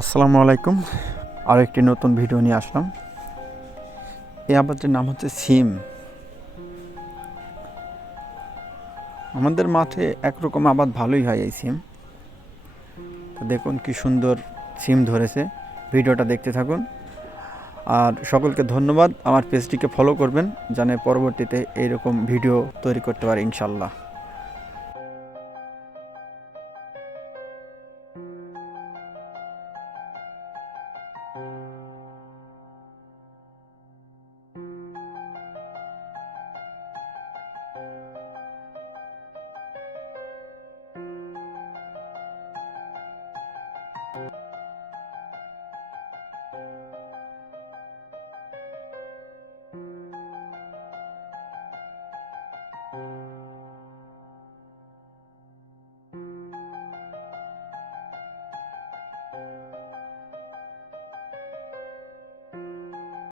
আসসালামু আলাইকুম। আরও একটি নতুন ভিডিও নিয়ে আসলাম। এই আবাদটির নাম হচ্ছে সিম। আমাদের মাঠে একরকম আবাদ ভালোই হয় এই সিম। তো দেখুন কি সুন্দর সিম ধরেছে। ভিডিওটা দেখতে থাকুন। আর সকলকে ধন্যবাদ। আমার পেজটিকে ফলো করবেন, যেন পরবর্তীতে এইরকম ভিডিও তৈরি করতে পারি ইনশাল্লাহ।